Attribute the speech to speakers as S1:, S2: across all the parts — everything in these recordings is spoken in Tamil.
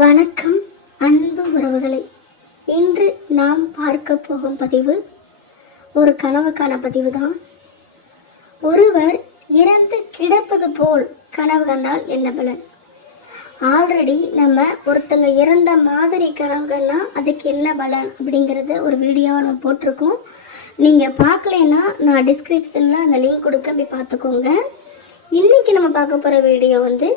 S1: வணக்கம் அன்பு உறவுகளை. இன்று நாம் பார்க்க போகும் பதிவு ஒரு கனவுக்கான பதிவு தான் ஒருவர் இறந்து கிடப்பது போல் கனவு கண்டால் என்ன பலன்? ஆல்ரெடி நம்ம ஒருத்தங்க இறந்த மாதிரி கனவு கண்டா அதுக்கு என்ன பலன் அப்படிங்கிறத ஒரு வீடியோவை நம்ம போட்டிருக்கோம். நீங்கள் பார்க்கலன்னா நான் டிஸ்கிரிப்ஷனில் அந்த லிங்க் கொடுக்க போய் பார்த்துக்கோங்க. இன்றைக்கி நம்ம பார்க்க போகிற வீடியோ வந்து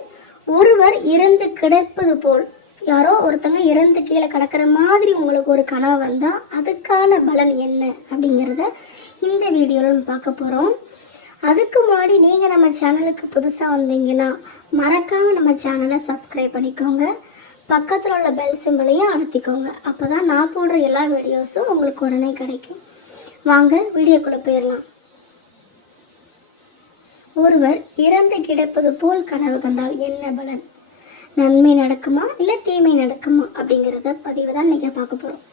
S1: ஒருவர் இறந்து கிடப்பது போல் யாரோ ஒருத்தங்க இறந்து கீழே கிடக்கிற மாதிரி உங்களுக்கு ஒரு கனவு வந்தால் அதுக்கான பலன் என்ன அப்படிங்கிறத இந்த வீடியோவில் நம்ம பார்க்க போகிறோம் அதுக்கு முன்னாடி நீங்கள் நம்ம சேனலுக்கு புதுசாக வந்தீங்கன்னா மறக்காமல் நம்ம சேனலை சப்ஸ்கிரைப் பண்ணிக்கோங்க. பக்கத்தில் உள்ள பெல் சிம்பிளையும் அழுத்திக்கோங்க. அப்போ தான் நான் போடுற எல்லா வீடியோஸும் உங்களுக்கு உடனே கிடைக்கும். வாங்க வீடியோக்குள்ளே போயிடலாம். ஒருவர் இறந்து கிடப்பது போல் கனவு கண்டால் என்ன பலன்? நன்மை நடக்குமா இல்லை தீமை நடக்குமா அப்படிங்கிறத பதிவு தான் இன்றைக்கி பார்க்க போகிறோம்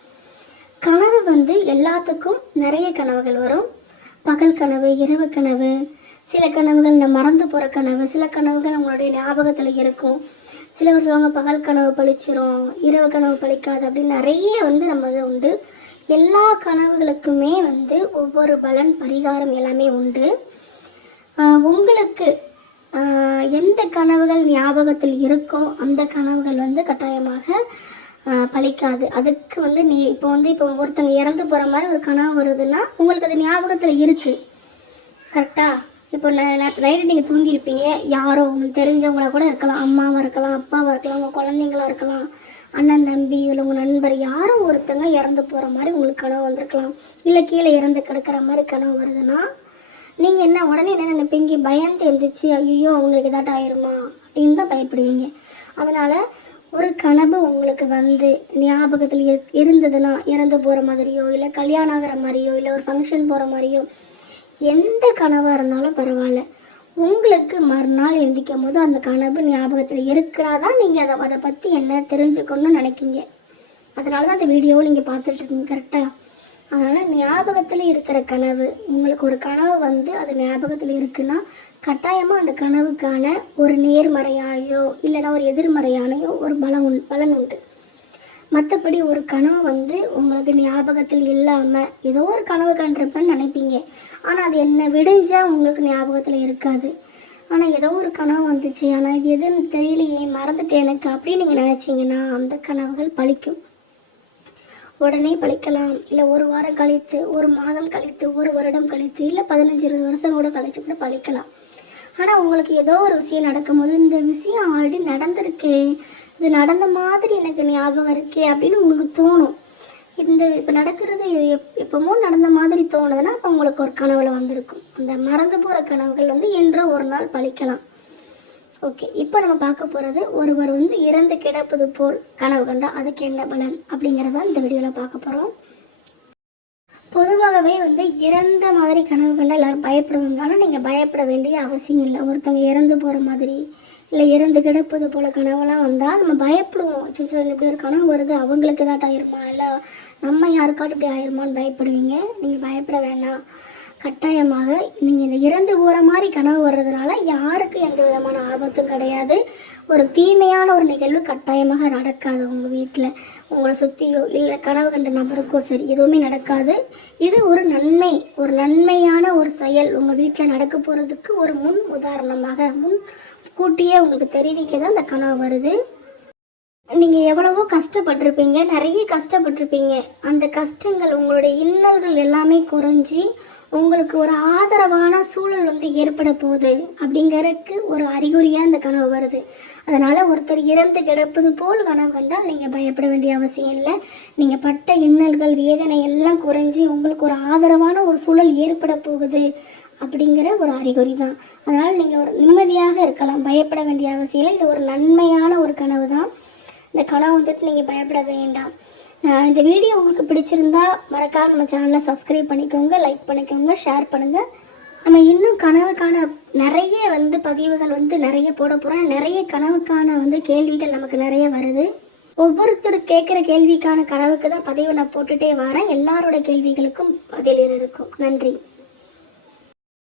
S1: கனவு வந்து எல்லாத்துக்கும் நிறைய கனவுகள் வரும். பகல் கனவு இரவு கனவு சில கனவுகள் நம்ம மறந்து போகிற கனவு சில கனவுகள் உங்களுடைய ஞாபகத்தில் இருக்கும். சிலவர் சொல்லுவாங்க பகல் கனவு பழிச்சிரும் இரவு கனவு பழிக்காது அப்படின்னு நிறைய வந்து நம்ம இது உண்டு. எல்லா கனவுகளுக்குமே வந்து ஒவ்வொரு பலன் பரிகாரம் எல்லாமே உண்டு. உங்களுக்கு எந்த கனவுகள் ஞாபகத்தில் இருக்கோ அந்த கனவுகள் வந்து கட்டாயமாக பழிக்காது. அதுக்கு வந்து நீ இப்போ வந்து இப்போ ஒருத்தங்க இறந்து போகிற மாதிரி ஒரு கனவு வருதுன்னா உங்களுக்கு அது ஞாபகத்தில் இருக்குது கரெக்டாக இப்போ நைட்டு நீங்கள் தூங்கியிருப்பீங்க. யாரோ உங்களுக்கு தெரிஞ்சவங்களா கூட இருக்கலாம். அம்மாவாக இருக்கலாம் அப்பாவாக இருக்கலாம் உங்கள் குழந்தைங்களா இருக்கலாம் அண்ணன் தம்பி இல்லை உங்கள் நண்பர் யாரோ ஒருத்தங்க இறந்து போகிற மாதிரி உங்களுக்கு கனவு வந்திருக்கலாம். இல்லை கீழே இறந்து கிடக்கிற மாதிரி கனவு வருதுன்னா நீங்கள் என்ன உடனே என்ன நினைப்பீங்க? பயந்து எழுந்திரிச்சு ஐயோ அவங்களுக்கு ஏதாட்ட ஆயிருமா? அப்படின்னு தான் பயப்படுவீங்க. அதனால் ஒரு கனவு உங்களுக்கு வந்து ஞாபகத்தில் இருந்ததுன்னா இறந்து போகிற மாதிரியோ இல்லை கல்யாணம் ஆகிற மாதிரியோ இல்லை ஒரு ஃபங்க்ஷன் போகிற மாதிரியோ எந்த கனவாக இருந்தாலும் பரவாயில்ல. உங்களுக்கு மறுநாள் எந்திக்கும் போது அந்த கனவு ஞாபகத்தில் இருக்கிறா தான் நீங்கள் அதை அதை பற்றி என்ன தெரிஞ்சுக்கணும்னு நினைக்கிங்க. அதனால தான் அந்த வீடியோவை நீங்கள் பார்த்துட்ருக்கீங்க கரெக்டாக அதனால் ஞாபகத்தில் இருக்கிற கனவு உங்களுக்கு ஒரு கனவு வந்து அது ஞாபகத்தில் இருக்குன்னா கட்டாயமாக அந்த கனவுக்கான ஒரு நேர்மறையாயோ இல்லைன்னா ஒரு எதிர்மறையானையோ ஒரு பலம் உண் பலன் உண்டு. மற்றபடி ஒரு கனவு வந்து உங்களுக்கு ஞாபகத்தில் இல்லாமல் ஏதோ ஒரு கனவு கண்டிருப்பேன்னு நினைப்பீங்க. ஆனால் அது என்ன விடிஞ்சால் உங்களுக்கு ஞாபகத்தில் இருக்காது. ஆனால் ஏதோ ஒரு கனவு வந்துச்சு. ஆனால் இது எதுன்னு தெரியலையே மறந்துட்டேன் எனக்கு அப்படின்னு நீங்கள் நினச்சிங்கன்னா அந்த கனவுகள் பழிக்கும். உடனே பழிக்கலாம். இல்லை ஒரு வாரம் கழித்து ஒரு மாதம் கழித்து ஒரு வருடம் கழித்து இல்லை பதினஞ்சு இருபது வருஷம் கூட கழித்து கூட பழிக்கலாம். ஆனால் உங்களுக்கு ஏதோ ஒரு விஷயம் நடக்கும்போது இந்த விஷயம் ஆல்ரெடி நடந்திருக்கு. இது நடந்த மாதிரி எனக்கு ஞாபகம் இருக்கே அப்படின்னு உங்களுக்கு தோணும். இந்த இப்போ நடக்கிறது எப் எப்போமோ நடந்த மாதிரி தோணுதுன்னா அப்போ உங்களுக்கு ஒரு கனவுல வந்திருக்கும். அந்த மறந்து போகிற கனவுகள் வந்து என்றோ ஒரு நாள் பழிக்கலாம். ஓகே இப்போ நம்ம பார்க்க போகிறது ஒருவர் வந்து இறந்து கிடப்பது போல் கனவு கண்டா அதுக்கு என்ன பலன் அப்படிங்கிறத இந்த வீடியோவில் பார்க்க போகிறோம் பொதுவாகவே வந்து இறந்த மாதிரி கனவு கண்டா எல்லாரும் பயப்படுவாங்க. ஆனால் நீங்கள் பயப்பட வேண்டிய அவசியம் இல்லை. ஒருத்தவங்க இறந்து போகிற மாதிரி இல்லை இறந்து கிடப்பது போல் கனவெல்லாம் வந்தால் நம்ம பயப்படுவோம். சிச்சோ இப்படி ஒரு கனவு வருது அவங்களுக்கு ஏதாட்டும் ஆயிருமா? இல்லை நம்ம யாருக்காட்டும் இப்படி ஆயிருமான்னு பயப்படுவீங்க. நீங்கள் பயப்பட வேண்டாம். கட்டாயமாக நீங்கள் இந்த இறந்து போகிற மாதிரி கனவு வர்றதுனால யாருக்கு எந்த விதமான ஆபத்தும் கிடையாது. ஒரு தீமையான ஒரு நிகழ்வு கட்டாயமாக நடக்காது உங்கள் வீட்டில் உங்களை சுற்றியோ இல்லை கனவு கண்ட நபருக்கோ சரி எதுவுமே நடக்காது. இது ஒரு நன்மை ஒரு நன்மையான ஒரு செயல் உங்கள் வீட்டில் நடக்க போகிறதுக்கு ஒரு முன் உதாரணமாக முன் கூட்டியே உங்களுக்கு தெரிவிக்க தான் இந்த கனவு வருது. நீங்கள் எவ்வளவோ கஷ்டப்பட்டிருப்பீங்க நிறைய கஷ்டப்பட்டிருப்பீங்க. அந்த கஷ்டங்கள் உங்களுடைய இன்னல்கள் எல்லாமே குறைஞ்சி உங்களுக்கு ஒரு ஆதரவான சூழல் வந்து ஏற்பட போகுது அப்படிங்கிறதுக்கு ஒரு அறிகுறியாக இந்த கனவு வருது. அதனால் ஒருத்தர் இறந்து கிடப்பது போல் கனவு கண்டால் நீங்கள் பயப்பட வேண்டிய அவசியம் இல்லை. நீங்கள் பட்ட இன்னல்கள் வேதனை எல்லாம் குறைஞ்சி உங்களுக்கு ஒரு ஆதரவான ஒரு சூழல் ஏற்பட போகுது அப்படிங்கிற ஒரு அறிகுறி தான் அதனால் நீங்கள் ஒரு நிம்மதியாக இருக்கலாம் பயப்பட வேண்டிய அவசியம் இல்லை. இது ஒரு நன்மையான ஒரு கனவு தான் இந்த கனவு வந்துட்டு நீங்கள் பயப்பட வேண்டாம். இந்த வீடியோ உங்களுக்கு பிடிச்சிருந்தா மறக்காம நம்ம சேனலை சப்ஸ்கிரைப் பண்ணிக்கோங்க லைக் பண்ணிக்கோங்க ஷேர் பண்ணுங்கள் நம்ம இன்னும் கனவுக்கான நிறைய வந்து பதிவுகள் வந்து நிறைய போட போகிறோம் நிறைய கனவுக்கான வந்து கேள்விகள் நமக்கு நிறைய வருது. ஒவ்வொருத்தர் கேட்குற கேள்விக்கான கனவுக்கு தான் பதிவு நான் போட்டுகிட்டே வரேன். எல்லாரோட கேள்விகளுக்கும் பதில் இருக்கும். நன்றி.